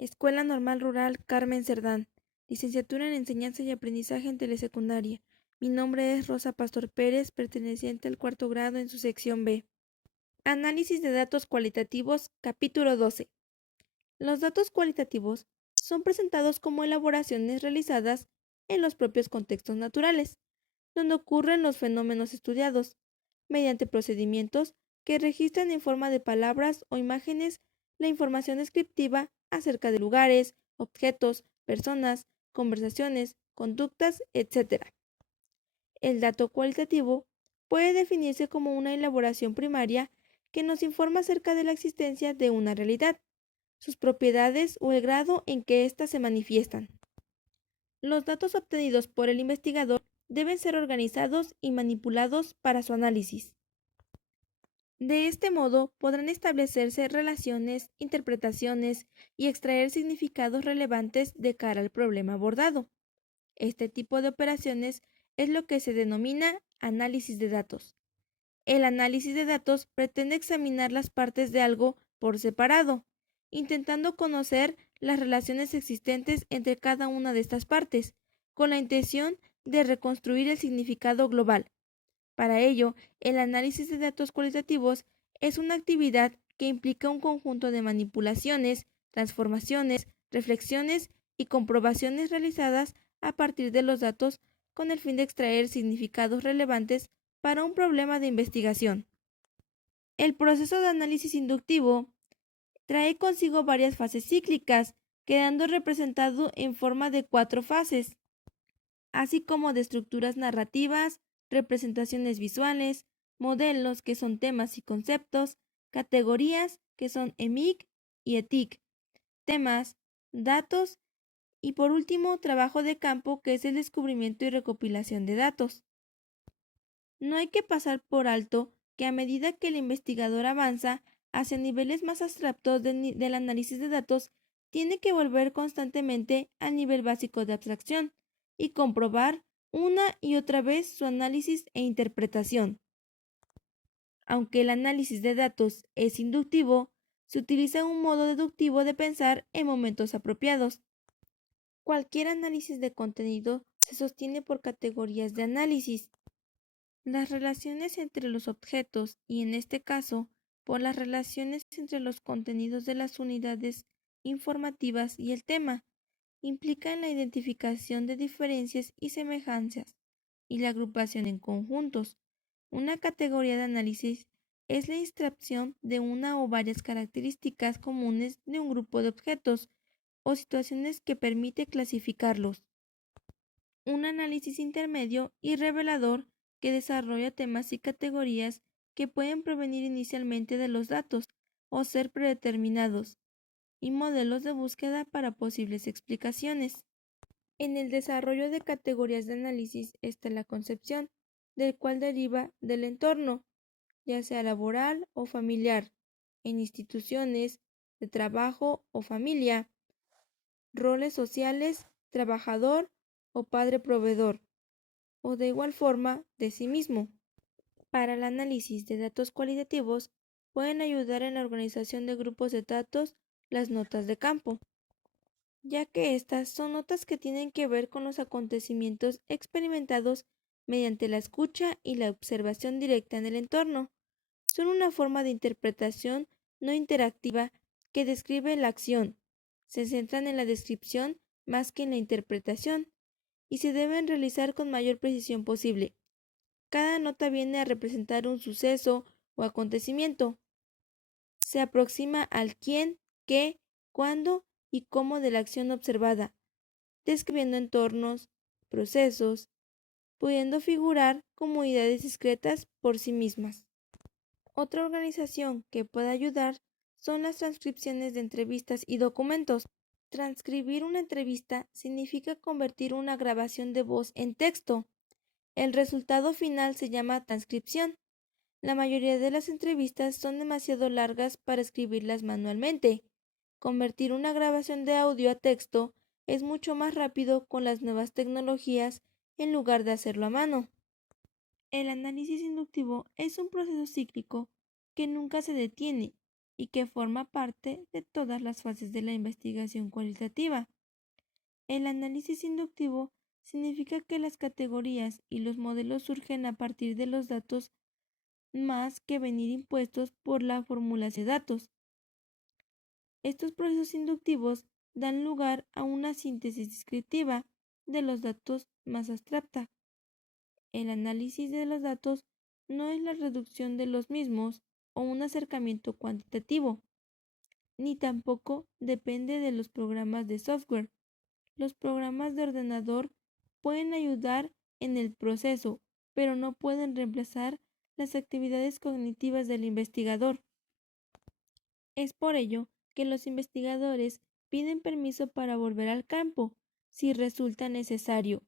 Escuela Normal Rural Carmen Cerdán, licenciatura en Enseñanza y Aprendizaje en Telesecundaria. Mi nombre es Rosa Pastor Pérez, perteneciente al cuarto grado en su sección B. Análisis de datos cualitativos, capítulo 12. Los datos cualitativos son presentados como elaboraciones realizadas en los propios contextos naturales, donde ocurren los fenómenos estudiados, mediante procedimientos que registran en forma de palabras o imágenes la información descriptiva acerca de lugares, objetos, personas, conversaciones, conductas, etc. El dato cualitativo puede definirse como una elaboración primaria que nos informa acerca de la existencia de una realidad, sus propiedades o el grado en que éstas se manifiestan. Los datos obtenidos por el investigador deben ser organizados y manipulados para su análisis. De este modo podrán establecerse relaciones, interpretaciones y extraer significados relevantes de cara al problema abordado. Este tipo de operaciones es lo que se denomina análisis de datos. El análisis de datos pretende examinar las partes de algo por separado, intentando conocer las relaciones existentes entre cada una de estas partes, con la intención de reconstruir el significado global. Para ello, el análisis de datos cualitativos es una actividad que implica un conjunto de manipulaciones, transformaciones, reflexiones y comprobaciones realizadas a partir de los datos con el fin de extraer significados relevantes para un problema de investigación. El proceso de análisis inductivo trae consigo varias fases cíclicas, quedando representado en forma de 4 fases, así como de estructuras narrativas, representaciones visuales, modelos que son temas y conceptos, categorías que son EMIC y ETIC, temas, datos y por último trabajo de campo que es el descubrimiento y recopilación de datos. No hay que pasar por alto que a medida que el investigador avanza hacia niveles más abstractos del análisis de datos, tiene que volver constantemente al nivel básico de abstracción y comprobar una y otra vez su análisis e interpretación. Aunque el análisis de datos es inductivo, se utiliza un modo deductivo de pensar en momentos apropiados. Cualquier análisis de contenido se sostiene por categorías de análisis. Las relaciones entre los objetos y, en este caso, por las relaciones entre los contenidos de las unidades informativas y el tema, implican la identificación de diferencias y semejanzas y la agrupación en conjuntos. Una categoría de análisis es la extracción de una o varias características comunes de un grupo de objetos o situaciones que permite clasificarlos. Un análisis intermedio y revelador que desarrolla temas y categorías que pueden provenir inicialmente de los datos o ser predeterminados, y modelos de búsqueda para posibles explicaciones. En el desarrollo de categorías de análisis está la concepción, del cual deriva del entorno, ya sea laboral o familiar, en instituciones de trabajo o familia, roles sociales, trabajador o padre proveedor, o de igual forma de sí mismo. Para el análisis de datos cualitativos pueden ayudar en la organización de grupos de datos las notas de campo, ya que estas son notas que tienen que ver con los acontecimientos experimentados mediante la escucha y la observación directa en el entorno. Son una forma de interpretación no interactiva que describe la acción, se centran en la descripción más que en la interpretación, y se deben realizar con mayor precisión posible. Cada nota viene a representar un suceso o acontecimiento. Se aproxima al quién, qué, cuándo y cómo de la acción observada, describiendo entornos, procesos, pudiendo figurar como unidades discretas por sí mismas. Otra organización que puede ayudar son las transcripciones de entrevistas y documentos. Transcribir una entrevista significa convertir una grabación de voz en texto. El resultado final se llama transcripción. La mayoría de las entrevistas son demasiado largas para escribirlas manualmente. Convertir una grabación de audio a texto es mucho más rápido con las nuevas tecnologías en lugar de hacerlo a mano. El análisis inductivo es un proceso cíclico que nunca se detiene y que forma parte de todas las fases de la investigación cualitativa. El análisis inductivo significa que las categorías y los modelos surgen a partir de los datos más que venir impuestos por la formulación de datos. Estos procesos inductivos dan lugar a una síntesis descriptiva de los datos más abstracta. El análisis de los datos no es la reducción de los mismos o un acercamiento cuantitativo, ni tampoco depende de los programas de software. Los programas de ordenador pueden ayudar en el proceso, pero no pueden reemplazar las actividades cognitivas del investigador. Es por ello que los investigadores piden permiso para volver al campo, si resulta necesario,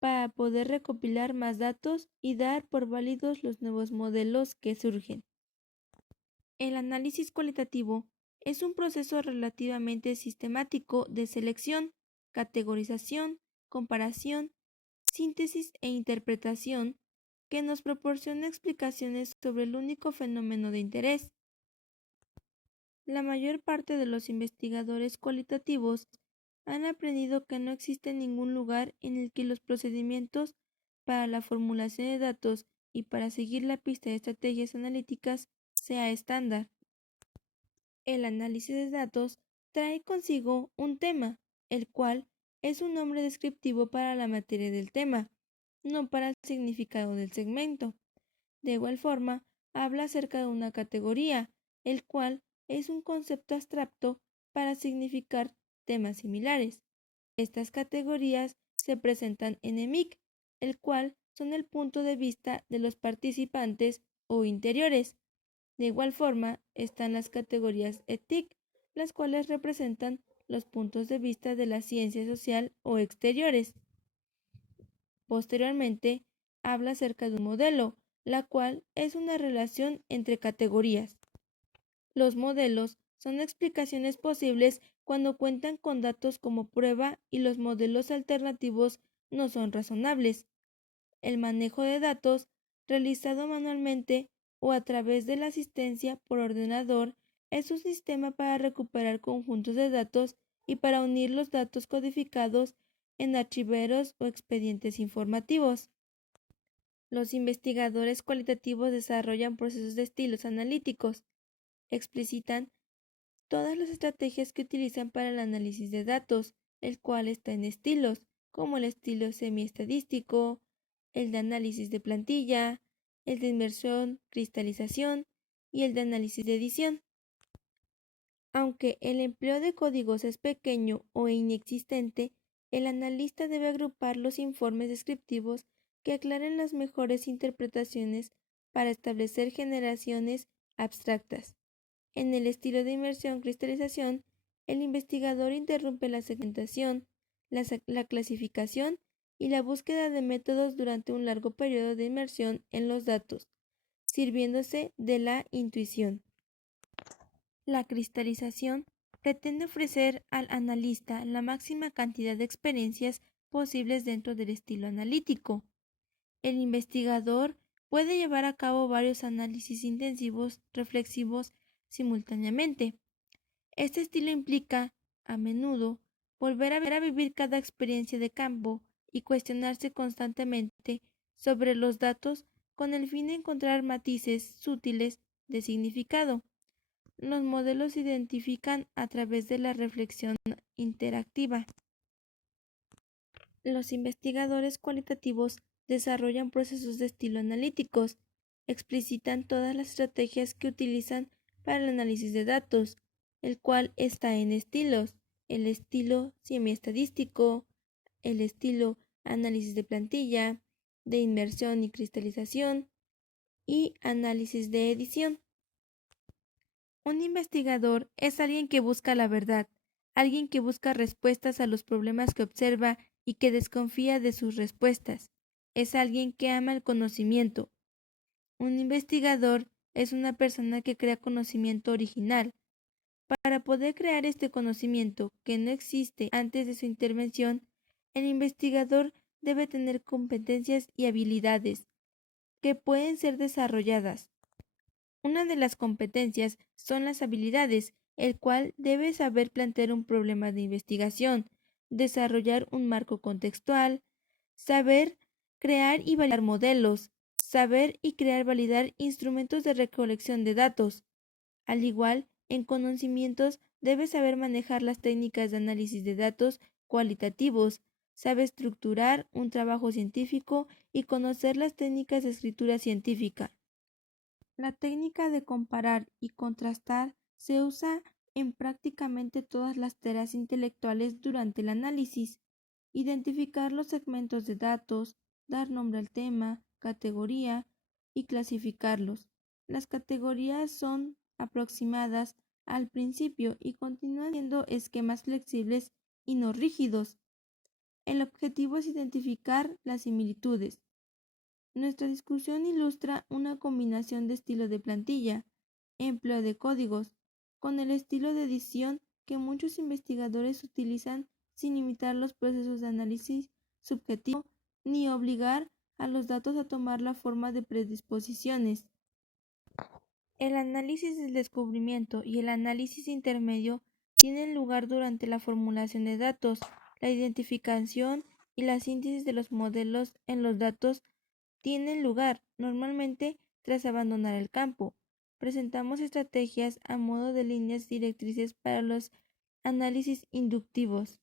para poder recopilar más datos y dar por válidos los nuevos modelos que surgen. El análisis cualitativo es un proceso relativamente sistemático de selección, categorización, comparación, síntesis e interpretación que nos proporciona explicaciones sobre el único fenómeno de interés. La mayor parte de los investigadores cualitativos han aprendido que no existe ningún lugar en el que los procedimientos para la formulación de datos y para seguir la pista de estrategias analíticas sea estándar. El análisis de datos trae consigo un tema, el cual es un nombre descriptivo para la materia del tema, no para el significado del segmento. De igual forma, habla acerca de una categoría, el cual es un concepto abstracto para significar temas similares. Estas categorías se presentan en EMIC, el cual son el punto de vista de los participantes o interiores. De igual forma, están las categorías ETIC, las cuales representan los puntos de vista de la ciencia social o exteriores. Posteriormente, habla acerca de un modelo, la cual es una relación entre categorías. Los modelos son explicaciones posibles cuando cuentan con datos como prueba y los modelos alternativos no son razonables. El manejo de datos, realizado manualmente o a través de la asistencia por ordenador, es un sistema para recuperar conjuntos de datos y para unir los datos codificados en archiveros o expedientes informativos. Los investigadores cualitativos desarrollan procesos de estilos analíticos, explicitan todas las estrategias que utilizan para el análisis de datos, el cual está en estilos, como el estilo semiestadístico, el de análisis de plantilla, el de inmersión, cristalización y el de análisis de edición. Aunque el empleo de códigos es pequeño o inexistente, el analista debe agrupar los informes descriptivos que aclaren las mejores interpretaciones para establecer generaciones abstractas. En el estilo de inmersión-cristalización, el investigador interrumpe la segmentación, la clasificación y la búsqueda de métodos durante un largo periodo de inmersión en los datos, sirviéndose de la intuición. La cristalización pretende ofrecer al analista la máxima cantidad de experiencias posibles dentro del estilo analítico. El investigador puede llevar a cabo varios análisis intensivos, reflexivos, simultáneamente. Este estilo implica, a menudo, volver a vivir cada experiencia de campo y cuestionarse constantemente sobre los datos con el fin de encontrar matices sutiles de significado. Los modelos se identifican a través de la reflexión interactiva. Los investigadores cualitativos desarrollan procesos de estilo analíticos, explicitan todas las estrategias que utilizan para el análisis de datos, el cual está en estilos, el estilo semiestadístico, el estilo análisis de plantilla, de inmersión y cristalización, y análisis de edición. Un investigador es alguien que busca la verdad, alguien que busca respuestas a los problemas que observa y que desconfía de sus respuestas. Es alguien que ama el conocimiento. Un investigador es una persona que crea conocimiento original. Para poder crear este conocimiento que no existe antes de su intervención, el investigador debe tener competencias y habilidades que pueden ser desarrolladas. Una de las competencias son las habilidades, el cual debe saber plantear un problema de investigación, desarrollar un marco contextual, saber crear y validar modelos, saber y crear validar instrumentos de recolección de datos. Al igual, en conocimientos debe saber manejar las técnicas de análisis de datos cualitativos, sabe estructurar un trabajo científico y conocer las técnicas de escritura científica. La técnica de comparar y contrastar se usa en prácticamente todas las tareas intelectuales durante el análisis. Identificar los segmentos de datos, dar nombre al tema, categoría y clasificarlos. Las categorías son aproximadas al principio y continúan siendo esquemas flexibles y no rígidos. El objetivo es identificar las similitudes. Nuestra discusión ilustra una combinación de estilo de plantilla, empleo de códigos, con el estilo de edición que muchos investigadores utilizan sin imitar los procesos de análisis subjetivo ni obligar a los datos a tomar la forma de predisposiciones. El análisis del descubrimiento y el análisis intermedio tienen lugar durante la formulación de datos, la identificación y la síntesis de los modelos en los datos tienen lugar normalmente tras abandonar el campo. Presentamos estrategias a modo de líneas directrices para los análisis inductivos.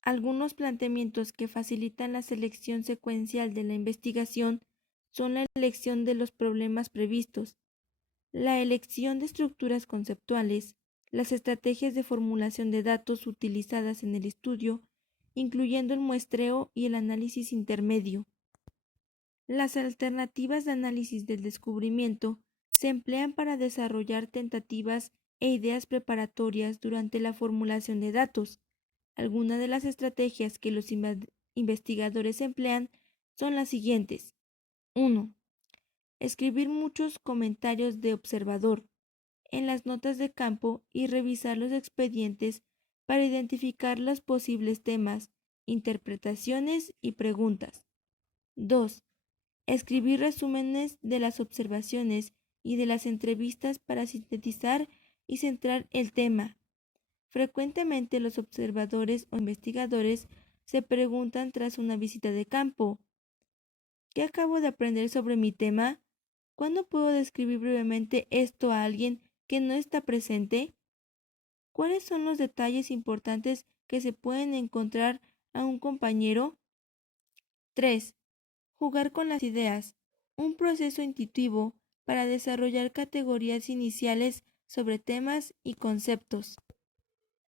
Algunos planteamientos que facilitan la selección secuencial de la investigación son la elección de los problemas previstos, la elección de estructuras conceptuales, las estrategias de formulación de datos utilizadas en el estudio, incluyendo el muestreo y el análisis intermedio. Las alternativas de análisis del descubrimiento se emplean para desarrollar tentativas e ideas preparatorias durante la formulación de datos. Algunas de las estrategias que los investigadores emplean son las siguientes. 1. Escribir muchos comentarios de observador en las notas de campo y revisar los expedientes para identificar los posibles temas, interpretaciones y preguntas. 2. Escribir resúmenes de las observaciones y de las entrevistas para sintetizar y centrar el tema. Frecuentemente los observadores o investigadores se preguntan tras una visita de campo: ¿qué acabo de aprender sobre mi tema? ¿Cuándo puedo describir brevemente esto a alguien que no está presente? ¿Cuáles son los detalles importantes que se pueden encontrar a un compañero? 3. Jugar con las ideas. Un proceso intuitivo para desarrollar categorías iniciales sobre temas y conceptos.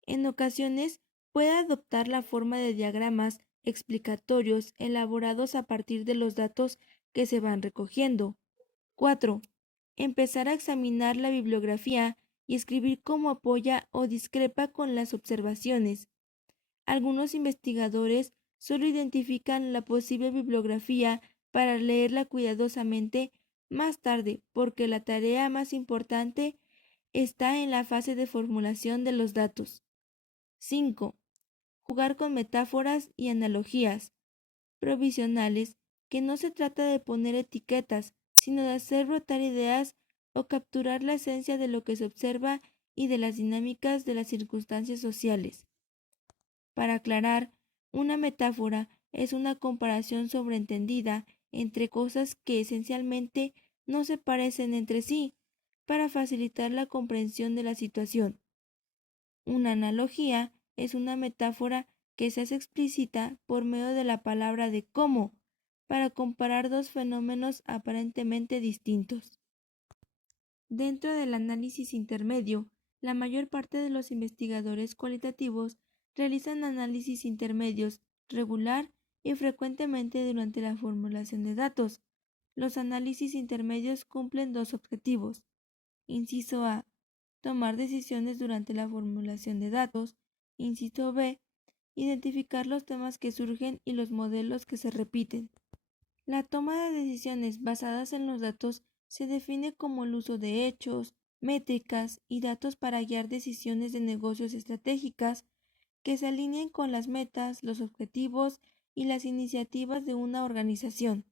En ocasiones puede adoptar la forma de diagramas explicatorios elaborados a partir de los datos que se van recogiendo. 4. Empezar a examinar la bibliografía y escribir cómo apoya o discrepa con las observaciones. Algunos investigadores solo identifican la posible bibliografía para leerla cuidadosamente más tarde, porque la tarea más importante está en la fase de formulación de los datos. 5. Jugar con metáforas y analogías provisionales, que no se trata de poner etiquetas, sino de hacer brotar ideas o capturar la esencia de lo que se observa y de las dinámicas de las circunstancias sociales. Para aclarar, una metáfora es una comparación sobreentendida entre cosas que esencialmente no se parecen entre sí, para facilitar la comprensión de la situación. Una analogía es una metáfora que se hace explícita por medio de la palabra de cómo, para comparar dos fenómenos aparentemente distintos. Dentro del análisis intermedio, la mayor parte de los investigadores cualitativos realizan análisis intermedios regular y frecuentemente durante la formulación de datos. Los análisis intermedios cumplen dos objetivos. Inciso A. Tomar decisiones durante la formulación de datos. Inciso B. Identificar los temas que surgen y los modelos que se repiten. La toma de decisiones basadas en los datos se define como el uso de hechos, métricas y datos para guiar decisiones de negocios estratégicas que se alineen con las metas, los objetivos y las iniciativas de una organización.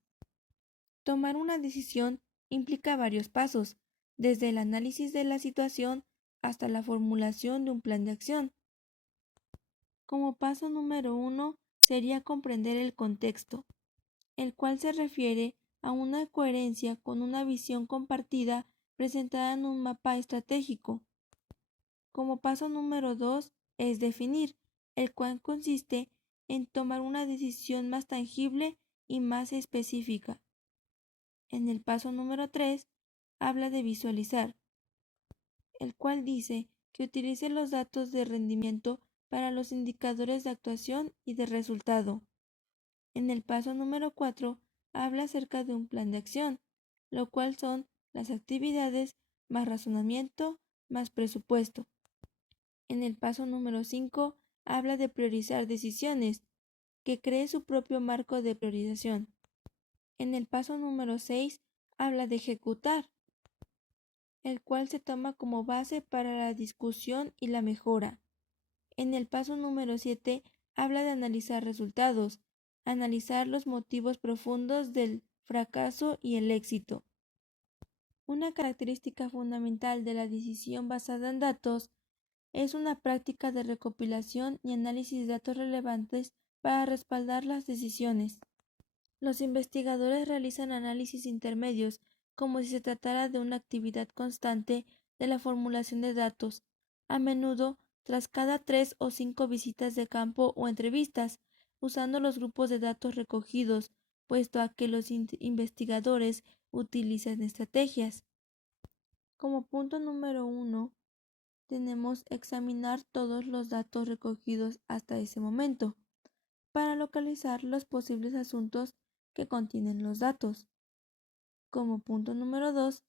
Tomar una decisión implica varios pasos. desde el análisis de la situación hasta la formulación de un plan de acción. Como paso número 1 sería comprender el contexto, el cual se refiere a una coherencia con una visión compartida presentada en un mapa estratégico. Como paso número 2 es definir, el cual consiste en tomar una decisión más tangible y más específica. En el paso número 3 habla de visualizar, el cual dice que utilice los datos de rendimiento para los indicadores de actuación y de resultado. En el paso número 4 habla acerca de un plan de acción, lo cual son las actividades más razonamiento más presupuesto. En el paso número 5 habla de priorizar decisiones, que cree su propio marco de priorización. En el paso número 6 habla de ejecutar, el cual se toma como base para la discusión y la mejora. En el paso número 7 habla de analizar resultados, analizar los motivos profundos del fracaso y el éxito. Una característica fundamental de la decisión basada en datos es una práctica de recopilación y análisis de datos relevantes para respaldar las decisiones. Los investigadores realizan análisis intermedios como si se tratara de una actividad constante de la formulación de datos, a menudo tras cada 3 o 5 visitas de campo o entrevistas, usando los grupos de datos recogidos, puesto a que los investigadores utilizan estrategias. Como punto número 1, tenemos examinar todos los datos recogidos hasta ese momento, para localizar los posibles asuntos que contienen los datos. Como punto número 2,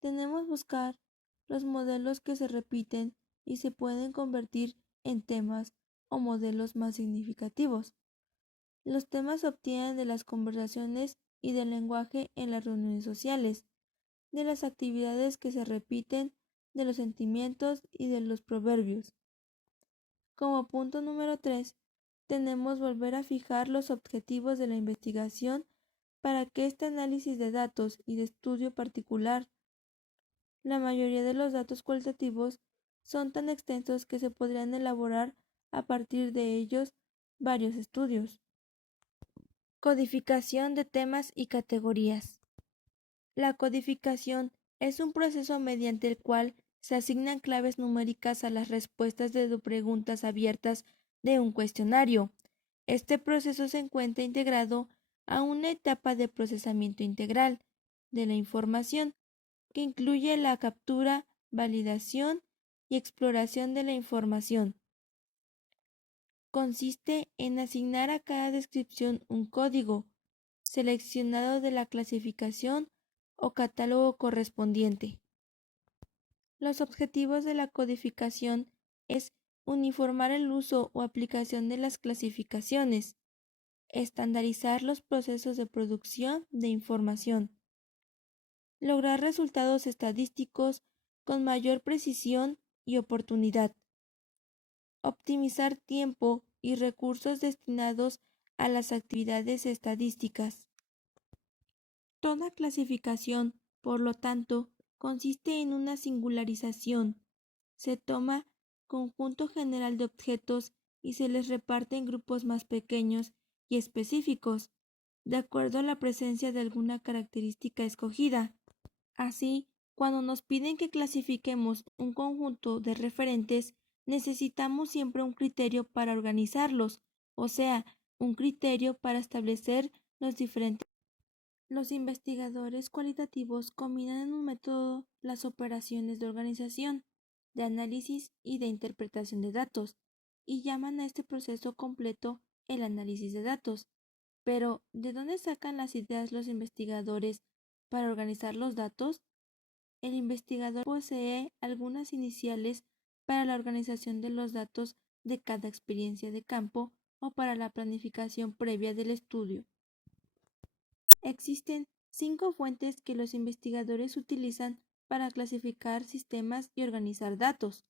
tenemos buscar los modelos que se repiten y se pueden convertir en temas o modelos más significativos. Los temas se obtienen de las conversaciones y del lenguaje en las reuniones sociales, de las actividades que se repiten, de los sentimientos y de los proverbios. Como punto número 3, tenemos volver a fijar los objetivos de la investigación para que este análisis de datos y de estudio particular. La mayoría de los datos cualitativos son tan extensos que se podrían elaborar a partir de ellos varios estudios. Codificación de temas y categorías. La codificación es un proceso mediante el cual se asignan claves numéricas a las respuestas de preguntas abiertas de un cuestionario. Este proceso se encuentra integrado a una etapa de procesamiento integral de la información, que incluye la captura, validación y exploración de la información. Consiste en asignar a cada descripción un código seleccionado de la clasificación o catálogo correspondiente. Los objetivos de la codificación es uniformar el uso o aplicación de las clasificaciones, estandarizar los procesos de producción de información, lograr resultados estadísticos con mayor precisión y oportunidad, optimizar tiempo y recursos destinados a las actividades estadísticas. Toda clasificación, por lo tanto, consiste en una singularización. Se toma conjunto general de objetos y se les reparte en grupos más pequeños y específicos, de acuerdo a la presencia de alguna característica escogida. Así, cuando nos piden que clasifiquemos un conjunto de referentes, necesitamos siempre un criterio para organizarlos, o sea, un criterio para establecer los diferentes. Los investigadores cualitativos combinan en un método las operaciones de organización, de análisis y de interpretación de datos, y llaman a este proceso completo el análisis de datos. Pero, ¿de dónde sacan las ideas los investigadores para organizar los datos? El investigador posee algunas iniciales para la organización de los datos de cada experiencia de campo o para la planificación previa del estudio. Existen 5 fuentes que los investigadores utilizan para clasificar sistemas y organizar datos.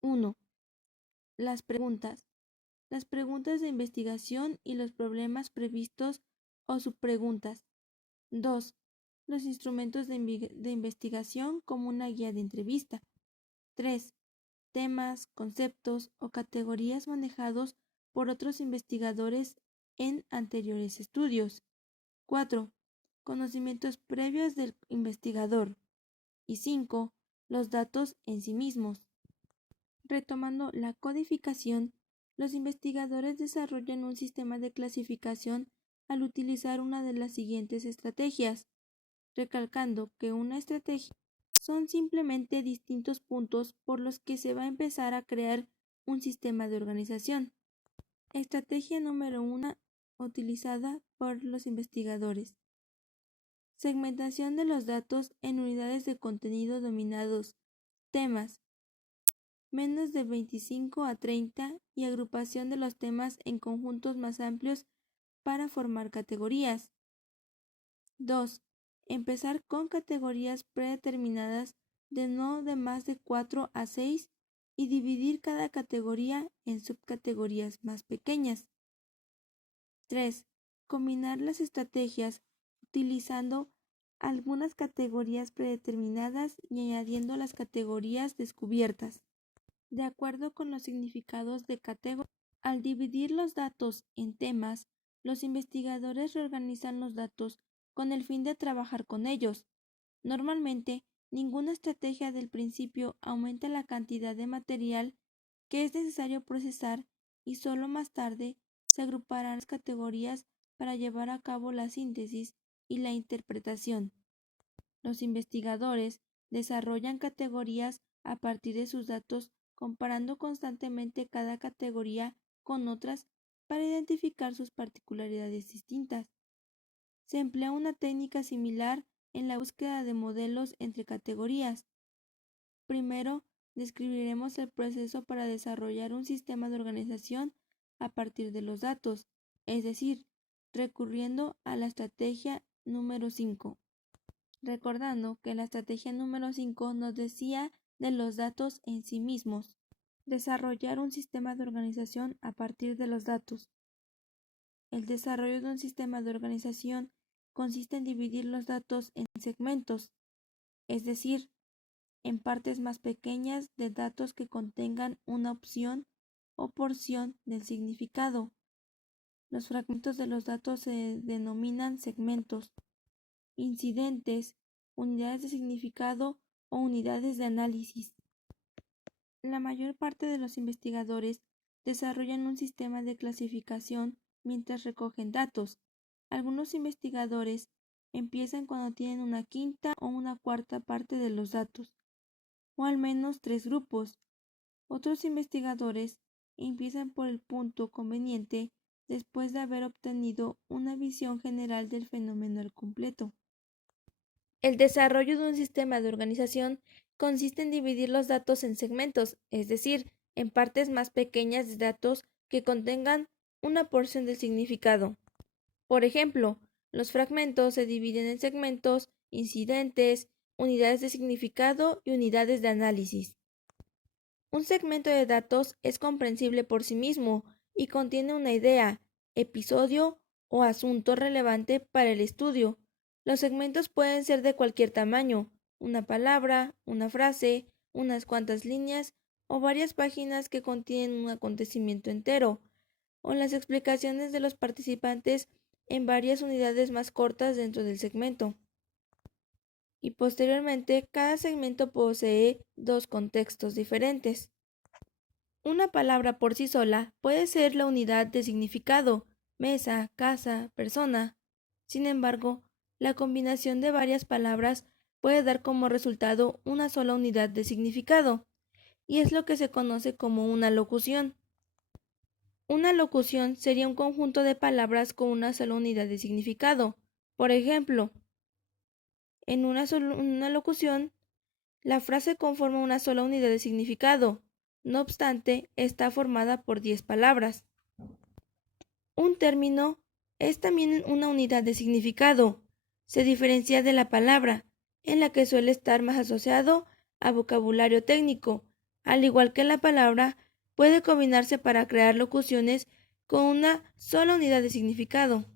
1. Las preguntas. Las preguntas de investigación y los problemas previstos o subpreguntas. 2. los instrumentos de investigación como una guía de entrevista. 3. Temas, conceptos o categorías manejados por otros investigadores en anteriores estudios. 4. Conocimientos previos del investigador. Y 5. Los datos en sí mismos. Retomando la codificación, los investigadores desarrollan un sistema de clasificación al utilizar una de las siguientes estrategias, recalcando que una estrategia son simplemente distintos puntos por los que se va a empezar a crear un sistema de organización. Estrategia número 1 utilizada por los investigadores. Segmentación de los datos en unidades de contenido dominados, temas, menos de 25 a 30 y agrupación de los temas en conjuntos más amplios para formar categorías. 2. Empezar con categorías predeterminadas de no de más de 4 a 6 y dividir cada categoría en subcategorías más pequeñas. 3. Combinar las estrategias utilizando algunas categorías predeterminadas y añadiendo las categorías descubiertas. De acuerdo con los significados de categoría, al dividir los datos en temas, los investigadores reorganizan los datos con el fin de trabajar con ellos. Normalmente, ninguna estrategia del principio aumenta la cantidad de material que es necesario procesar y solo más tarde se agruparán las categorías para llevar a cabo la síntesis y la interpretación. Los investigadores desarrollan categorías a partir de sus datos, comparando constantemente cada categoría con otras para identificar sus particularidades distintas. Se emplea una técnica similar en la búsqueda de modelos entre categorías. Primero, describiremos el proceso para desarrollar un sistema de organización a partir de los datos, es decir, recurriendo a la estrategia número 5. Recordando que la estrategia número 5 nos decía de los datos en sí mismos. Desarrollar un sistema de organización a partir de los datos. El desarrollo de un sistema de organización consiste en dividir los datos en segmentos, es decir, en partes más pequeñas de datos que contengan una opción o porción del significado. Los fragmentos de los datos se denominan segmentos, incidentes, unidades de significado o unidades de análisis. La mayor parte de los investigadores desarrollan un sistema de clasificación mientras recogen datos. Algunos investigadores empiezan cuando tienen una quinta o una cuarta parte de los datos, o al menos 3 grupos. Otros investigadores empiezan por el punto conveniente después de haber obtenido una visión general del fenómeno al completo. El desarrollo de un sistema de organización consiste en dividir los datos en segmentos, es decir, en partes más pequeñas de datos que contengan una porción del significado. Por ejemplo, los fragmentos se dividen en segmentos, incidentes, unidades de significado y unidades de análisis. Un segmento de datos es comprensible por sí mismo y contiene una idea, episodio o asunto relevante para el estudio. Los segmentos pueden ser de cualquier tamaño, una palabra, una frase, unas cuantas líneas o varias páginas que contienen un acontecimiento entero, o las explicaciones de los participantes en varias unidades más cortas dentro del segmento. Y posteriormente, cada segmento posee 2 contextos diferentes. Una palabra por sí sola puede ser la unidad de significado, mesa, casa, persona. Sin embargo, la combinación de varias palabras puede dar como resultado una sola unidad de significado, y es lo que se conoce como una locución. Una locución sería un conjunto de palabras con una sola unidad de significado. Por ejemplo, en una locución, la frase conforma una sola unidad de significado. No obstante, está formada por 10 palabras. Un término es también una unidad de significado. Se diferencia de la palabra, en la que suele estar más asociado a vocabulario técnico. Al igual que la palabra, puede combinarse para crear locuciones con una sola unidad de significado.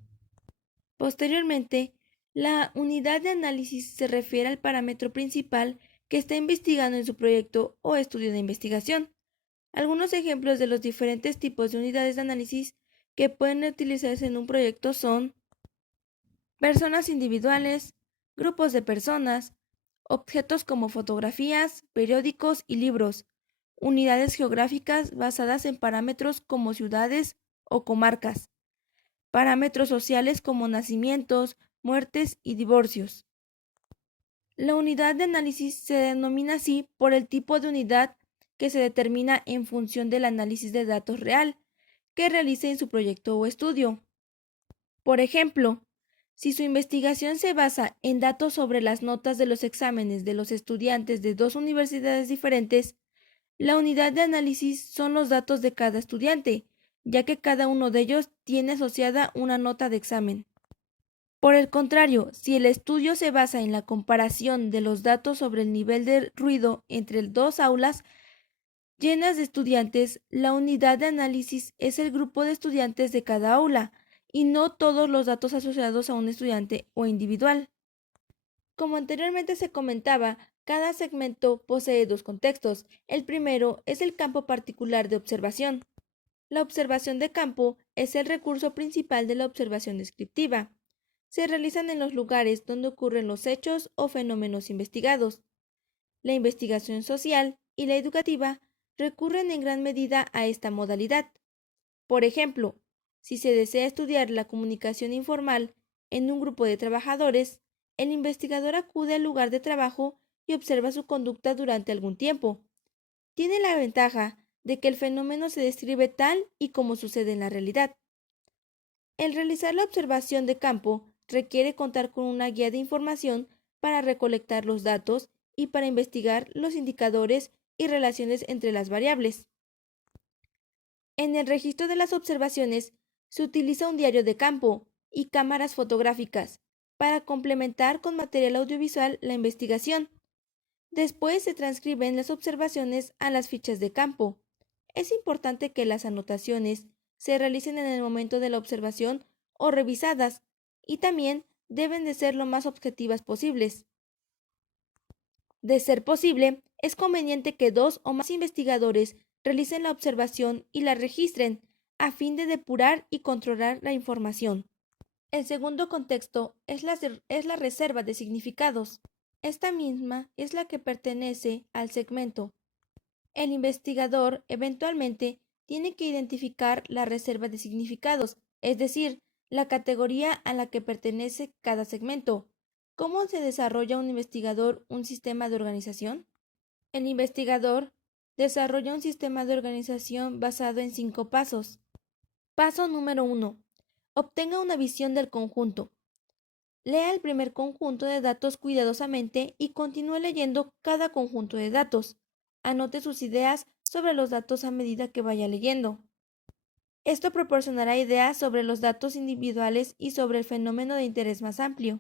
Posteriormente, La unidad de análisis se refiere al parámetro principal que está investigando en su proyecto o estudio de investigación. Algunos ejemplos de los diferentes tipos de unidades de análisis que pueden utilizarse en un proyecto son personas individuales, grupos de personas, objetos como fotografías, periódicos y libros, unidades geográficas basadas en parámetros como ciudades o comarcas, parámetros sociales como nacimientos, muertes y divorcios. La unidad de análisis se denomina así por el tipo de unidad que se determina en función del análisis de datos real que realice en su proyecto o estudio. Por ejemplo, si su investigación se basa en datos sobre las notas de los exámenes de los estudiantes de dos universidades diferentes, la unidad de análisis son los datos de cada estudiante, ya que cada uno de ellos tiene asociada una nota de examen. Por el contrario, si el estudio se basa en la comparación de los datos sobre el nivel de ruido entre dos aulas llenas de estudiantes, la unidad de análisis es el grupo de estudiantes de cada aula, y no todos los datos asociados a un estudiante o individual. Como anteriormente se comentaba, cada segmento posee dos contextos. El primero es el campo particular de observación. La observación de campo es el recurso principal de la observación descriptiva. Se realizan en los lugares donde ocurren los hechos o fenómenos investigados. La investigación social y la educativa recurren en gran medida a esta modalidad. Por ejemplo, si se desea estudiar la comunicación informal en un grupo de trabajadores, el investigador acude al lugar de trabajo y observa su conducta durante algún tiempo. Tiene la ventaja de que el fenómeno se describe tal y como sucede en la realidad. El realizar la observación de campo requiere contar con una guía de información para recolectar los datos y para investigar los indicadores y relaciones entre las variables. En el registro de las observaciones se utiliza un diario de campo y cámaras fotográficas para complementar con material audiovisual la investigación. Después se transcriben las observaciones a las fichas de campo. Es importante que las anotaciones se realicen en el momento de la observación o revisadas, y también deben de ser lo más objetivas posibles. De ser posible, es conveniente que dos o más investigadores realicen la observación y la registren, a fin de depurar y controlar la información. El segundo contexto es la reserva de significados. Esta misma es la que pertenece al segmento. El investigador eventualmente tiene que identificar la reserva de significados, es decir, la categoría a la que pertenece cada segmento. ¿Cómo se desarrolla un investigador un sistema de organización? El investigador desarrolla un sistema de organización basado en 5 pasos. Paso número 1. Obtenga una visión del conjunto. Lea el primer conjunto de datos cuidadosamente y continúe leyendo cada conjunto de datos. Anote sus ideas sobre los datos a medida que vaya leyendo. Esto proporcionará ideas sobre los datos individuales y sobre el fenómeno de interés más amplio.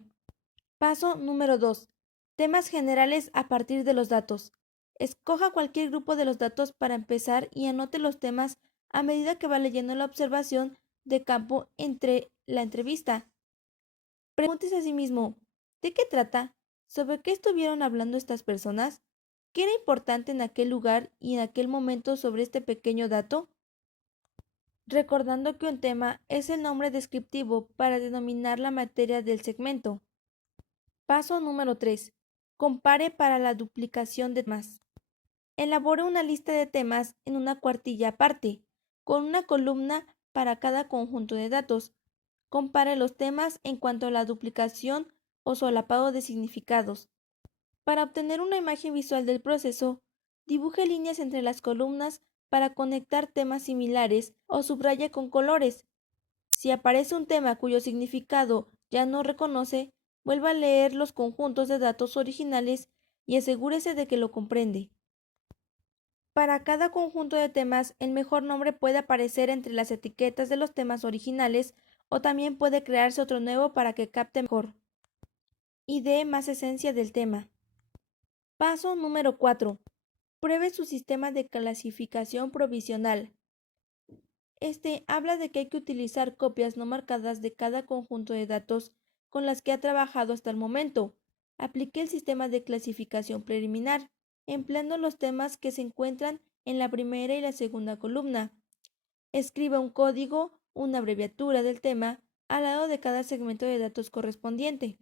Paso número 2. Temas generales a partir de los datos. Escoja cualquier grupo de los datos para empezar y anote los temas a medida que va leyendo la observación de campo entre la entrevista. Pregúntese a sí mismo, ¿de qué trata? ¿Sobre qué estuvieron hablando estas personas? ¿Qué era importante en aquel lugar y en aquel momento sobre este pequeño dato? Recordando que un tema es el nombre descriptivo para denominar la materia del segmento. Paso número 3. Compare para la duplicación de temas. Elabore una lista de temas en una cuartilla aparte, con una columna para cada conjunto de datos. Compare los temas en cuanto a la duplicación o solapado de significados. Para obtener una imagen visual del proceso, dibuje líneas entre las columnas para conectar temas similares o subraye con colores. Si aparece un tema cuyo significado ya no reconoce, vuelva a leer los conjuntos de datos originales y asegúrese de que lo comprende. Para cada conjunto de temas, el mejor nombre puede aparecer entre las etiquetas de los temas originales o también puede crearse otro nuevo para que capte mejor y dé más esencia del tema. Paso número 4. Pruebe su sistema de clasificación provisional. Este habla de que hay que utilizar copias no marcadas de cada conjunto de datos con las que ha trabajado hasta el momento. Aplique el sistema de clasificación preliminar, empleando los temas que se encuentran en la primera y la segunda columna. Escriba un código, una abreviatura del tema, al lado de cada segmento de datos correspondiente.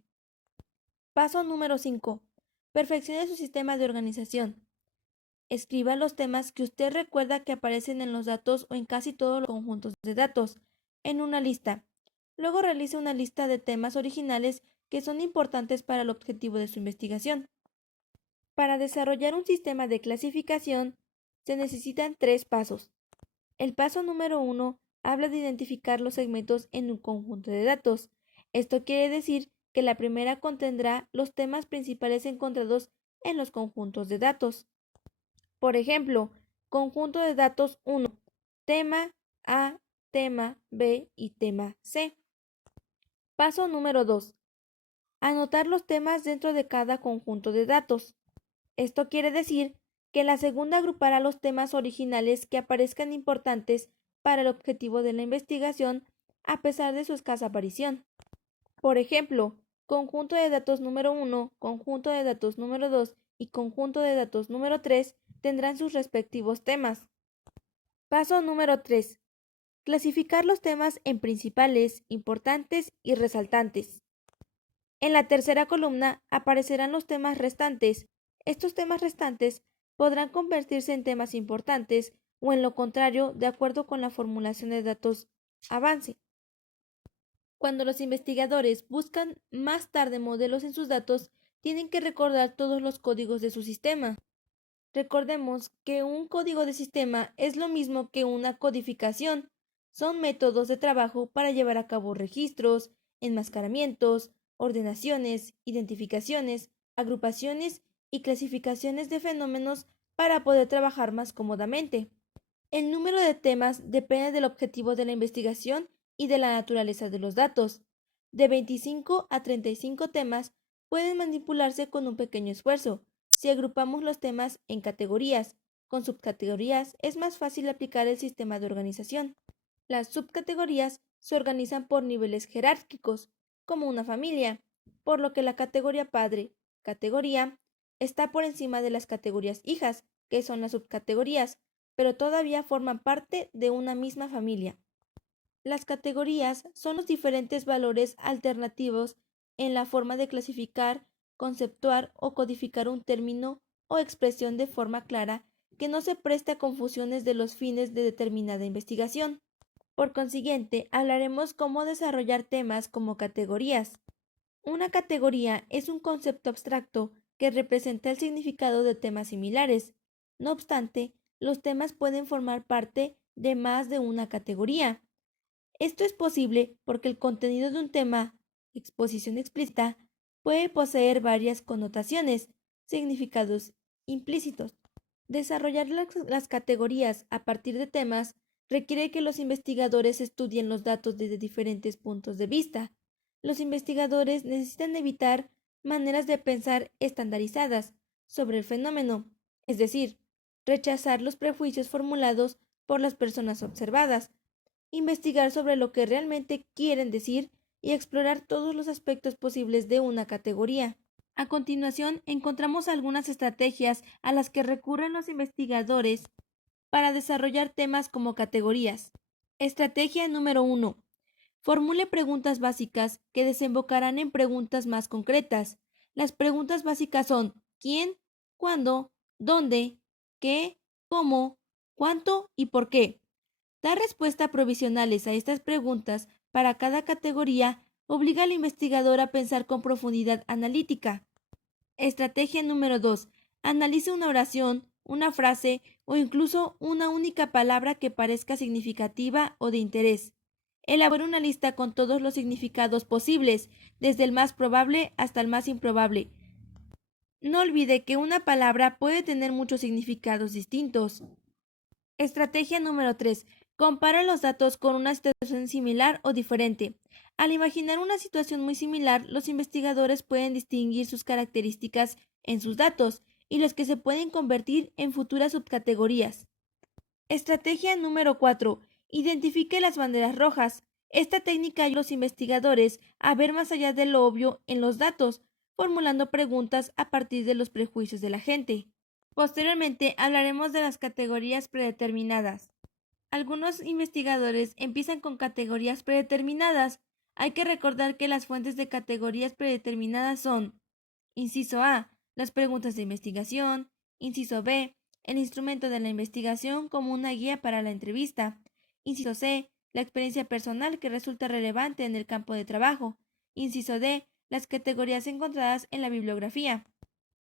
Paso número 5. Perfeccione su sistema de organización. Escriba los temas que usted recuerda que aparecen en los datos o en casi todos los conjuntos de datos, en una lista. Luego realice una lista de temas originales que son importantes para el objetivo de su investigación. Para desarrollar un sistema de clasificación, se necesitan 3 pasos. El paso número 1 habla de identificar los segmentos en un conjunto de datos. Esto quiere decir que la primera contendrá los temas principales encontrados en los conjuntos de datos. Por ejemplo, conjunto de datos 1, tema A, tema B y tema C. Paso número 2. Anotar los temas dentro de cada conjunto de datos. Esto quiere decir que la segunda agrupará los temas originales que aparezcan importantes para el objetivo de la investigación a pesar de su escasa aparición. Por ejemplo, conjunto de datos número 1, conjunto de datos número 2 y conjunto de datos número 3 tendrán sus respectivos temas. Paso número 3. Clasificar los temas en principales, importantes y resaltantes. En la tercera columna aparecerán los temas restantes. Estos temas restantes podrán convertirse en temas importantes o en lo contrario, de acuerdo con la formulación de datos avance. Cuando los investigadores buscan más tarde modelos en sus datos, tienen que recordar todos los códigos de su sistema. Recordemos que un código de sistema es lo mismo que una codificación. Son métodos de trabajo para llevar a cabo registros, enmascaramientos, ordenaciones, identificaciones, agrupaciones y clasificaciones de fenómenos para poder trabajar más cómodamente. El número de temas depende del objetivo de la investigación y de la naturaleza de los datos. De 25 a 35 temas pueden manipularse con un pequeño esfuerzo. Si agrupamos los temas en categorías, con subcategorías es más fácil aplicar el sistema de organización. Las subcategorías se organizan por niveles jerárquicos, como una familia, por lo que la categoría padre, categoría, está por encima de las categorías hijas, que son las subcategorías, pero todavía forman parte de una misma familia. Las categorías son los diferentes valores alternativos en la forma de clasificar, conceptuar o codificar un término o expresión de forma clara que no se preste a confusiones de los fines de determinada investigación. Por consiguiente, hablaremos cómo desarrollar temas como categorías. Una categoría es un concepto abstracto que representa el significado de temas similares. No obstante, los temas pueden formar parte de más de una categoría. Esto es posible porque el contenido de un tema, exposición explícita, puede poseer varias connotaciones, significados implícitos. Desarrollar las categorías a partir de temas requiere que los investigadores estudien los datos desde diferentes puntos de vista. Los investigadores necesitan evitar maneras de pensar estandarizadas sobre el fenómeno, es decir, rechazar los prejuicios formulados por las personas observadas, investigar sobre lo que realmente quieren decir y explorar todos los aspectos posibles de una categoría. A continuación, encontramos algunas estrategias a las que recurren los investigadores para desarrollar temas como categorías. Estrategia número 1. Formule preguntas básicas que desembocarán en preguntas más concretas. Las preguntas básicas son ¿quién?, ¿cuándo?, ¿dónde?, ¿qué?, ¿cómo?, ¿cuánto? Y ¿por qué? Dar respuestas provisionales a estas preguntas para cada categoría obliga al investigador a pensar con profundidad analítica. Estrategia número 2. Analice una oración, una frase o incluso una única palabra que parezca significativa o de interés. Elabore una lista con todos los significados posibles, desde el más probable hasta el más improbable. No olvide que una palabra puede tener muchos significados distintos. Estrategia número 3. Compara los datos con una situación similar o diferente. Al imaginar una situación muy similar, los investigadores pueden distinguir sus características en sus datos y los que se pueden convertir en futuras subcategorías. Estrategia número 4. Identifique las banderas rojas. Esta técnica ayuda a los investigadores a ver más allá de lo obvio en los datos, formulando preguntas a partir de los prejuicios de la gente. Posteriormente hablaremos de las categorías predeterminadas. Algunos investigadores empiezan con categorías predeterminadas. Hay que recordar que las fuentes de categorías predeterminadas son: inciso A, las preguntas de investigación; inciso B, el instrumento de la investigación como una guía para la entrevista; inciso C, la experiencia personal que resulta relevante en el campo de trabajo; inciso D, las categorías encontradas en la bibliografía.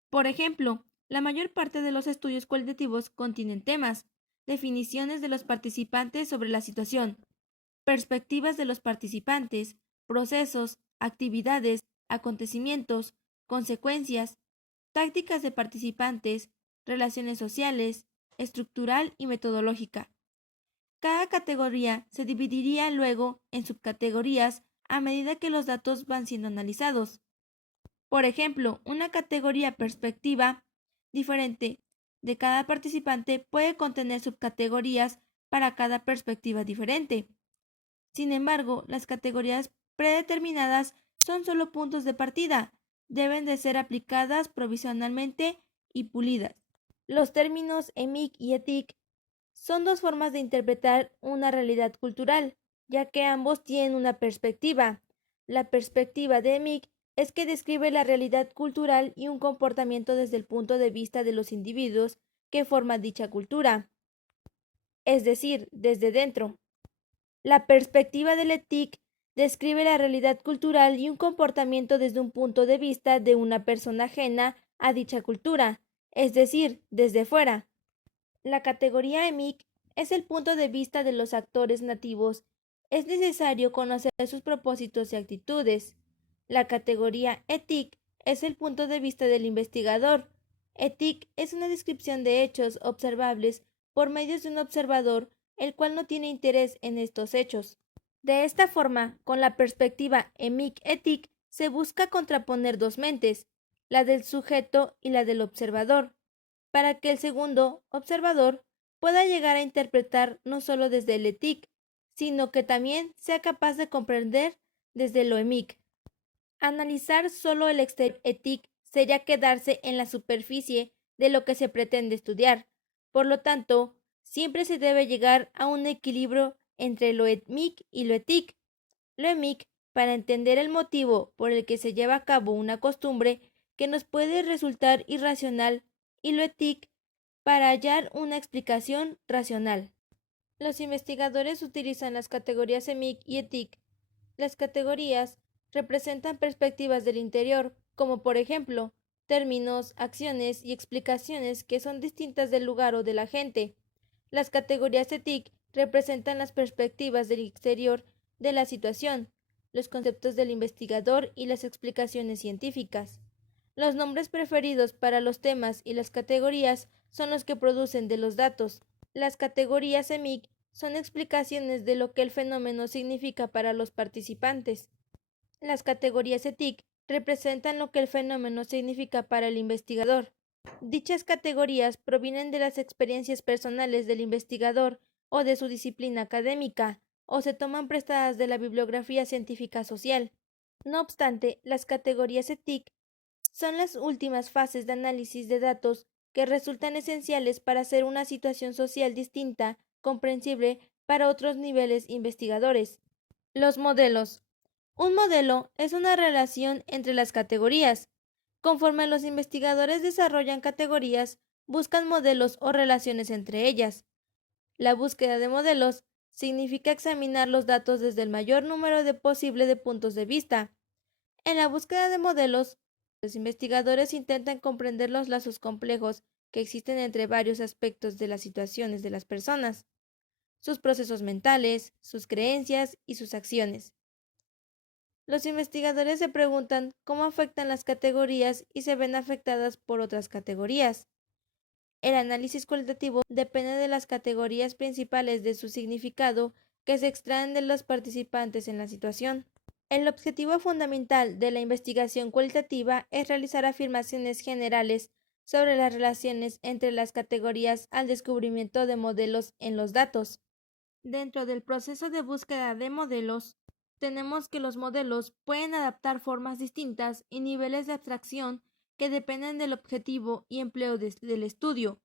Por ejemplo, la mayor parte de los estudios cualitativos contienen temas, definiciones de los participantes sobre la situación, perspectivas de los participantes, procesos, actividades, acontecimientos, consecuencias, tácticas de participantes, relaciones sociales, estructural y metodológica. Cada categoría se dividiría luego en subcategorías a medida que los datos van siendo analizados. Por ejemplo, una categoría perspectiva diferente de cada participante puede contener subcategorías para cada perspectiva diferente. Sin embargo, las categorías predeterminadas son solo puntos de partida, deben de ser aplicadas provisionalmente y pulidas. Los términos EMIC y ETIC son dos formas de interpretar una realidad cultural, ya que ambos tienen una perspectiva. La perspectiva de EMIC es que describe la realidad cultural y un comportamiento desde el punto de vista de los individuos que forman dicha cultura, es decir, desde dentro. La perspectiva del ETIC describe la realidad cultural y un comportamiento desde un punto de vista de una persona ajena a dicha cultura, es decir, desde fuera. La categoría EMIC es el punto de vista de los actores nativos. Es necesario conocer sus propósitos y actitudes. La categoría ETIC es el punto de vista del investigador. ETIC es una descripción de hechos observables por medios de un observador, el cual no tiene interés en estos hechos. De esta forma, con la perspectiva EMIC-ETIC, se busca contraponer dos mentes, la del sujeto y la del observador, para que el segundo, observador, pueda llegar a interpretar no solo desde el ETIC, sino que también sea capaz de comprender desde lo EMIC. Analizar solo el exterior ETIC sería quedarse en la superficie de lo que se pretende estudiar. Por lo tanto, siempre se debe llegar a un equilibrio entre lo EMIC y lo ETIC. Lo EMIC para entender el motivo por el que se lleva a cabo una costumbre que nos puede resultar irracional, y lo ETIC para hallar una explicación racional. Los investigadores utilizan las categorías EMIC y ETIC. Las categorías representan perspectivas del interior, como por ejemplo, términos, acciones y explicaciones que son distintas del lugar o de la gente. Las categorías ETIC representan las perspectivas del exterior de la situación, los conceptos del investigador y las explicaciones científicas. Los nombres preferidos para los temas y las categorías son los que producen de los datos. Las categorías EMIC son explicaciones de lo que el fenómeno significa para los participantes. Las categorías ETIC representan lo que el fenómeno significa para el investigador. Dichas categorías provienen de las experiencias personales del investigador o de su disciplina académica, o se toman prestadas de la bibliografía científica social. No obstante, las categorías ETIC son las últimas fases de análisis de datos que resultan esenciales para hacer una situación social distinta, comprensible para otros niveles investigadores. Los modelos. Un modelo es una relación entre las categorías. Conforme los investigadores desarrollan categorías, buscan modelos o relaciones entre ellas. La búsqueda de modelos significa examinar los datos desde el mayor número posible de puntos de vista. En la búsqueda de modelos, los investigadores intentan comprender los lazos complejos que existen entre varios aspectos de las situaciones de las personas, sus procesos mentales, sus creencias y sus acciones. Los investigadores se preguntan cómo afectan las categorías y se ven afectadas por otras categorías. El análisis cualitativo depende de las categorías principales de su significado que se extraen de los participantes en la situación. El objetivo fundamental de la investigación cualitativa es realizar afirmaciones generales sobre las relaciones entre las categorías al descubrimiento de modelos en los datos. Dentro del proceso de búsqueda de modelos, tenemos que los modelos pueden adaptar formas distintas y niveles de abstracción que dependen del objetivo y empleo del estudio.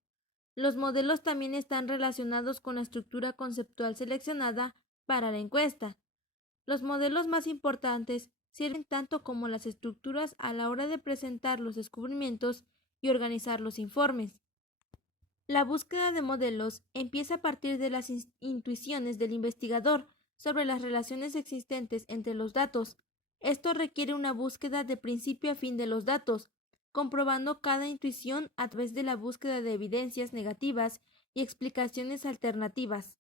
Los modelos también están relacionados con la estructura conceptual seleccionada para la encuesta. Los modelos más importantes sirven tanto como las estructuras a la hora de presentar los descubrimientos y organizar los informes. La búsqueda de modelos empieza a partir de las intuiciones del investigador sobre las relaciones existentes entre los datos. Esto requiere una búsqueda de principio a fin de los datos, comprobando cada intuición a través de la búsqueda de evidencias negativas y explicaciones alternativas.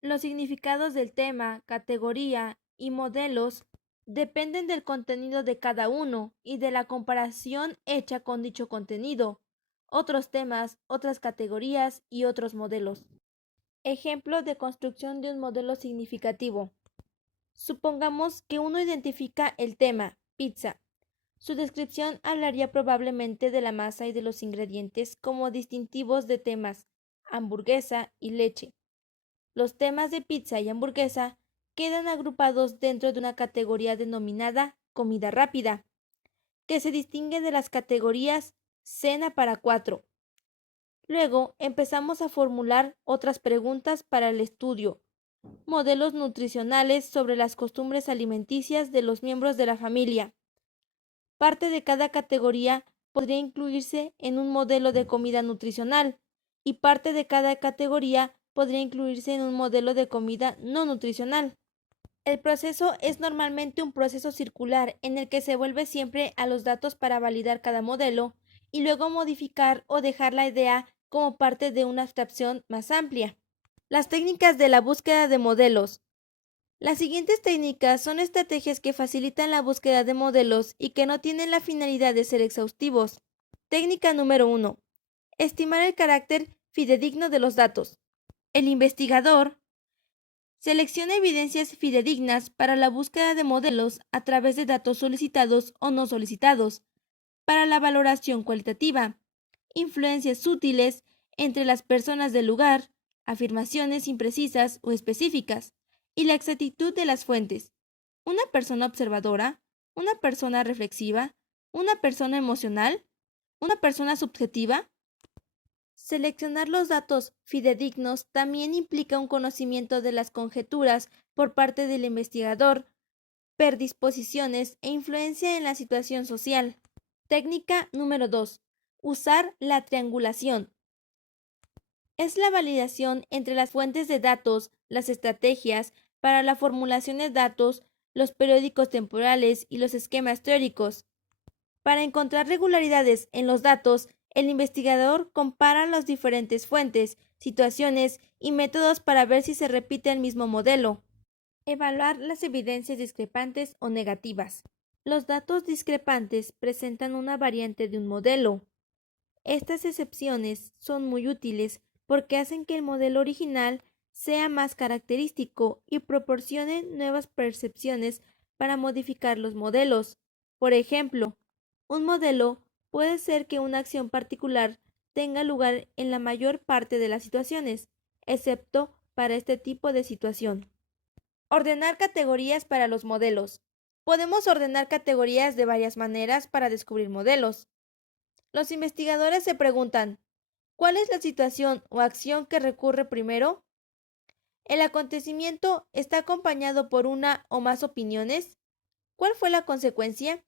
Los significados del tema, categoría y modelos dependen del contenido de cada uno y de la comparación hecha con dicho contenido, otros temas, otras categorías y otros modelos. Ejemplo de construcción de un modelo significativo. Supongamos que uno identifica el tema, pizza. Su descripción hablaría probablemente de la masa y de los ingredientes como distintivos de temas, hamburguesa y leche. Los temas de pizza y hamburguesa quedan agrupados dentro de una categoría denominada comida rápida, que se distingue de las categorías cena para 4. Luego empezamos a formular otras preguntas para el estudio, modelos nutricionales sobre las costumbres alimenticias de los miembros de la familia. Parte de cada categoría podría incluirse en un modelo de comida nutricional y parte de cada categoría podría incluirse en un modelo de comida no nutricional. El proceso es normalmente un proceso circular en el que se vuelve siempre a los datos para validar cada modelo y luego modificar o dejar la idea como parte de una abstracción más amplia. Las técnicas de la búsqueda de modelos. Las siguientes técnicas son estrategias que facilitan la búsqueda de modelos y que no tienen la finalidad de ser exhaustivos. Técnica número 1. Estimar el carácter fidedigno de los datos. El investigador selecciona evidencias fidedignas para la búsqueda de modelos a través de datos solicitados o no solicitados. Para la valoración cualitativa, influencias sutiles entre las personas del lugar, afirmaciones imprecisas o específicas, y la exactitud de las fuentes. Una persona observadora, una persona reflexiva, una persona emocional, una persona subjetiva. Seleccionar los datos fidedignos también implica un conocimiento de las conjeturas por parte del investigador, predisposiciones e influencia en la situación social. Técnica número 2. Usar la triangulación. Es la validación entre las fuentes de datos, las estrategias para la formulación de datos, los periódicos temporales y los esquemas teóricos. Para encontrar regularidades en los datos, el investigador compara las diferentes fuentes, situaciones y métodos para ver si se repite el mismo modelo. Evaluar las evidencias discrepantes o negativas. Los datos discrepantes presentan una variante de un modelo. Estas excepciones son muy útiles porque hacen que el modelo original sea más característico y proporcione nuevas percepciones para modificar los modelos. Por ejemplo, un modelo puede ser que una acción particular tenga lugar en la mayor parte de las situaciones, excepto para este tipo de situación. Ordenar categorías para los modelos. Podemos ordenar categorías de varias maneras para descubrir modelos. Los investigadores se preguntan, ¿cuál es la situación o acción que recurre primero? ¿El acontecimiento está acompañado por una o más opiniones? ¿Cuál fue la consecuencia?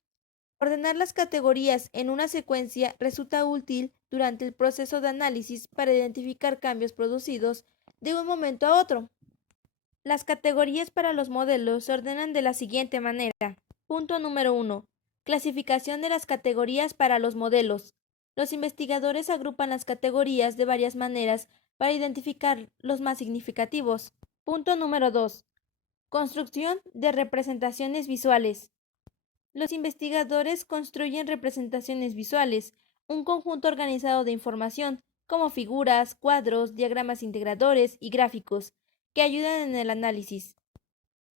Ordenar las categorías en una secuencia resulta útil durante el proceso de análisis para identificar cambios producidos de un momento a otro. Las categorías para los modelos se ordenan de la siguiente manera. Punto número 1. Clasificación de las categorías para los modelos. Los investigadores agrupan las categorías de varias maneras para identificar los más significativos. Punto número 2. Construcción de representaciones visuales. Los investigadores construyen representaciones visuales, un conjunto organizado de información, como figuras, cuadros, diagramas integradores y gráficos, que ayudan en el análisis.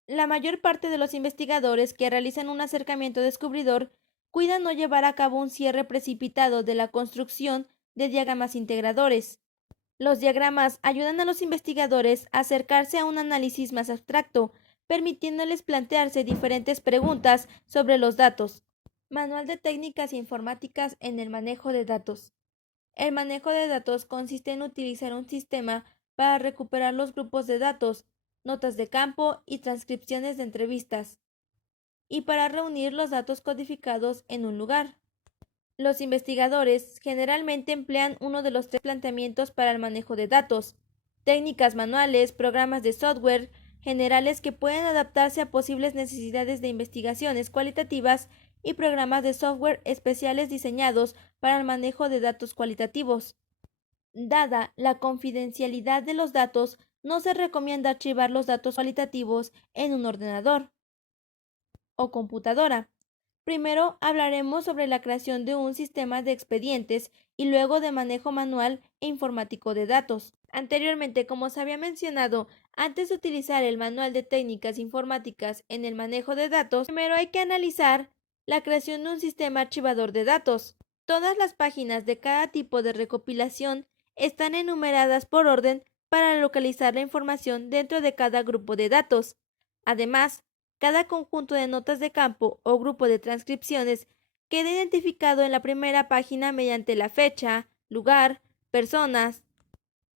La mayor parte de los investigadores que realizan un acercamiento descubridor cuidan no llevar a cabo un cierre precipitado de la construcción de diagramas integradores. Los diagramas ayudan a los investigadores a acercarse a un análisis más abstracto, permitiéndoles plantearse diferentes preguntas sobre los datos. Manual de técnicas informáticas en el manejo de datos. El manejo de datos consiste en utilizar un sistema para recuperar los grupos de datos, notas de campo y transcripciones de entrevistas, y para reunir los datos codificados en un lugar. Los investigadores generalmente emplean uno de los tres planteamientos para el manejo de datos: técnicas manuales, programas de software generales que pueden adaptarse a posibles necesidades de investigaciones cualitativas y programas de software especiales diseñados para el manejo de datos cualitativos. Dada la confidencialidad de los datos, no se recomienda archivar los datos cualitativos en un ordenador o computadora. Primero hablaremos sobre la creación de un sistema de expedientes y luego de manejo manual e informático de datos. Anteriormente, como se había mencionado, antes de utilizar el manual de técnicas informáticas en el manejo de datos, primero hay que analizar la creación de un sistema archivador de datos. Todas las páginas de cada tipo de recopilación están enumeradas por orden para localizar la información dentro de cada grupo de datos. Además, cada conjunto de notas de campo o grupo de transcripciones queda identificado en la primera página mediante la fecha, lugar, personas,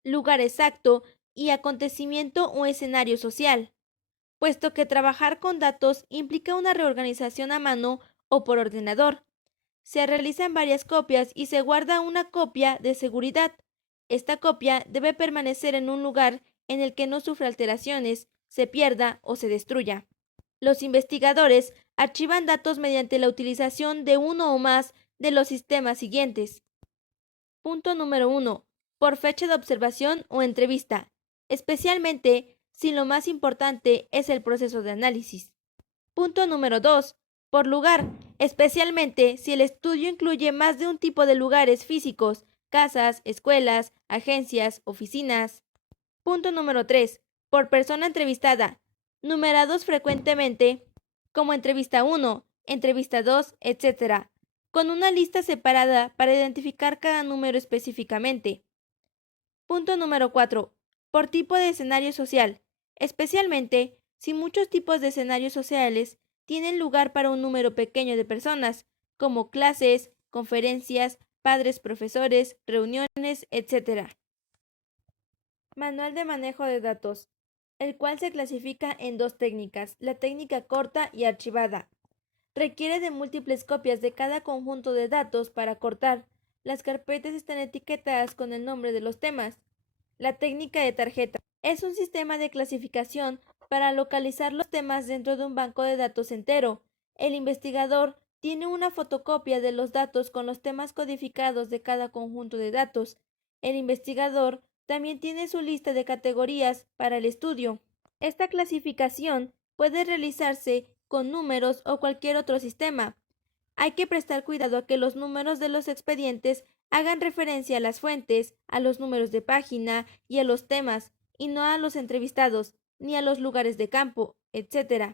lugar exacto y acontecimiento o escenario social, puesto que trabajar con datos implica una reorganización a mano o por ordenador. Se realizan varias copias y se guarda una copia de seguridad. Esta copia debe permanecer en un lugar en el que no sufra alteraciones, se pierda o se destruya. Los investigadores archivan datos mediante la utilización de uno o más de los sistemas siguientes. Punto número 1. Por fecha de observación o entrevista, especialmente si lo más importante es el proceso de análisis. Punto número 2. Por lugar, especialmente si el estudio incluye más de un tipo de lugares físicos, casas, escuelas, agencias, oficinas. Punto número 3. Por persona entrevistada, numerados frecuentemente como entrevista 1, entrevista 2, etc., con una lista separada para identificar cada número específicamente. Punto número 4. Por tipo de escenario social, especialmente si muchos tipos de escenarios sociales tienen lugar para un número pequeño de personas, como clases, conferencias, padres, profesores, reuniones, etc. Manual de manejo de datos, el cual se clasifica en dos técnicas: la técnica corta y archivada. Requiere de múltiples copias de cada conjunto de datos para cortar. Las carpetas están etiquetadas con el nombre de los temas. La técnica de tarjeta es un sistema de clasificación para localizar los temas dentro de un banco de datos entero. El investigador tiene una fotocopia de los datos con los temas codificados de cada conjunto de datos. El investigador también tiene su lista de categorías para el estudio. Esta clasificación puede realizarse con números o cualquier otro sistema. Hay que prestar cuidado a que los números de los expedientes hagan referencia a las fuentes, a los números de página y a los temas, y no a los entrevistados, ni a los lugares de campo, etc.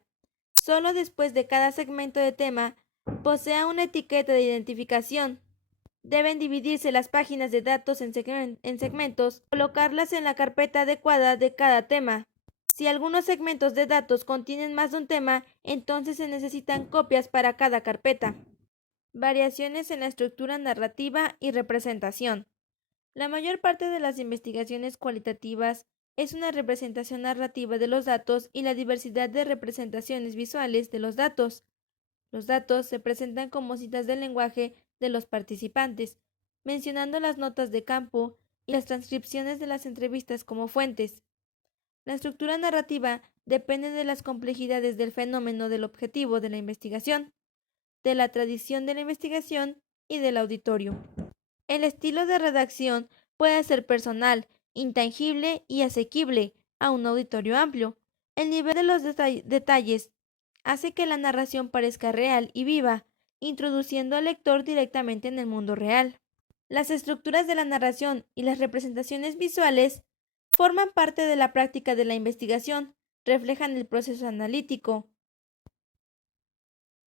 Solo después de cada segmento de tema posea una etiqueta de identificación. Deben dividirse las páginas de datos en segmentos, colocarlas en la carpeta adecuada de cada tema. Si algunos segmentos de datos contienen más de un tema, entonces se necesitan copias para cada carpeta. Variaciones en la estructura narrativa y representación. La mayor parte de las investigaciones cualitativas es una representación narrativa de los datos y la diversidad de representaciones visuales de los datos. Los datos se presentan como citas del lenguaje de los participantes, mencionando las notas de campo y las transcripciones de las entrevistas como fuentes. La estructura narrativa depende de las complejidades del fenómeno del objetivo de la investigación, de la tradición de la investigación y del auditorio. El estilo de redacción puede ser personal, intangible y asequible a un auditorio amplio. El nivel de los detalles hace que la narración parezca real y viva, introduciendo al lector directamente en el mundo real. Las estructuras de la narración y las representaciones visuales forman parte de la práctica de la investigación, reflejan el proceso analítico.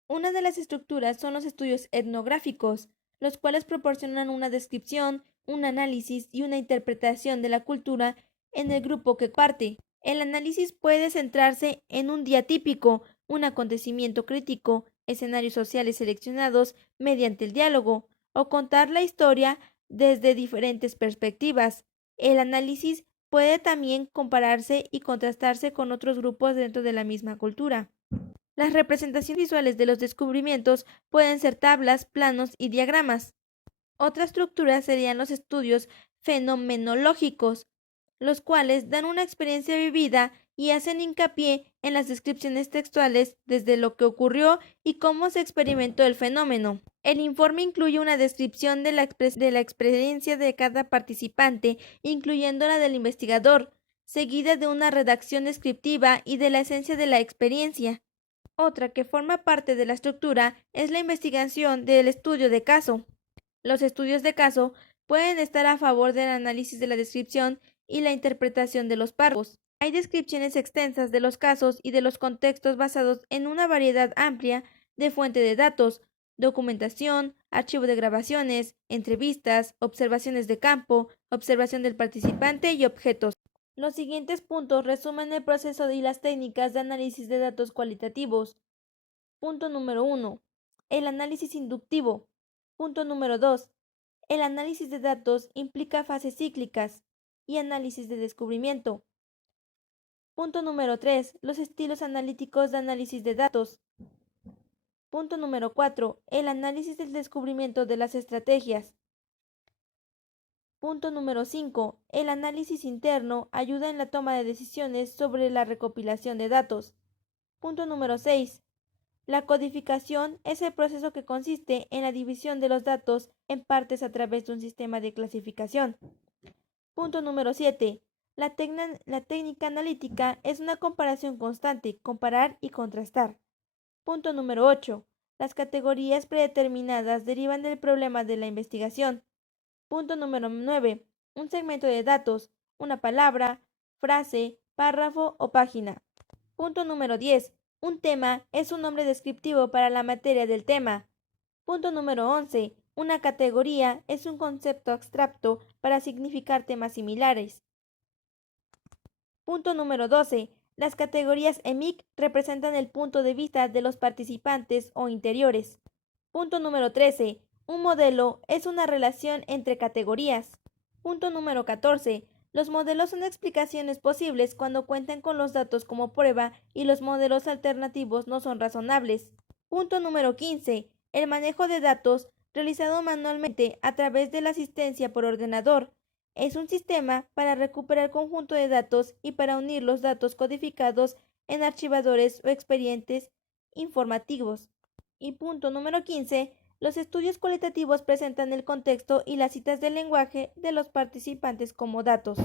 Una de las estructuras son los estudios etnográficos, los cuales proporcionan una descripción, un análisis y una interpretación de la cultura en el grupo que comparte. El análisis puede centrarse en un día típico, un acontecimiento crítico, escenarios sociales seleccionados mediante el diálogo, o contar la historia desde diferentes perspectivas. El análisis puede también compararse y contrastarse con otros grupos dentro de la misma cultura. Las representaciones visuales de los descubrimientos pueden ser tablas, planos y diagramas. Otra estructura serían los estudios fenomenológicos, los cuales dan una experiencia vivida y hacen hincapié en las descripciones textuales desde lo que ocurrió y cómo se experimentó el fenómeno. El informe incluye una descripción de la experiencia de cada participante, incluyendo la del investigador, seguida de una redacción descriptiva y de la esencia de la experiencia. Otra que forma parte de la estructura es la investigación del estudio de caso. Los estudios de caso pueden estar a favor del análisis de la descripción y la interpretación de los párrafos. Hay descripciones extensas de los casos y de los contextos basados en una variedad amplia de fuente de datos, documentación, archivo de grabaciones, entrevistas, observaciones de campo, observación del participante y objetos. Los siguientes puntos resumen el proceso y las técnicas de análisis de datos cualitativos. Punto número 1. El análisis inductivo. Punto número 2. El análisis de datos implica fases cíclicas y análisis de descubrimiento. Punto número 3. Los estilos analíticos de análisis de datos. Punto número 4. El análisis del descubrimiento de las estrategias. Punto número 5. El análisis interno ayuda en la toma de decisiones sobre la recopilación de datos. Punto número 6. La codificación es el proceso que consiste en la división de los datos en partes a través de un sistema de clasificación. Punto número 7. La técnica analítica es una comparación constante, comparar y contrastar. Punto número 8. Las categorías predeterminadas derivan del problema de la investigación. Punto número 9. Un segmento de datos, una palabra, frase, párrafo o página. Punto número 10. Un tema es un nombre descriptivo para la materia del tema. Punto número 11. Una categoría es un concepto abstracto para significar temas similares. Punto número 12. Las categorías EMIC representan el punto de vista de los participantes o interiores. Punto número 13. Un modelo es una relación entre categorías. Punto número 14. Los modelos son explicaciones posibles cuando cuentan con los datos como prueba y los modelos alternativos no son razonables. Punto número 15. El manejo de datos realizado manualmente a través de la asistencia por ordenador. Es un sistema para recuperar conjunto de datos y para unir los datos codificados en archivadores o expedientes informativos. Y punto número 15. Los estudios cualitativos presentan el contexto y las citas del lenguaje de los participantes como datos.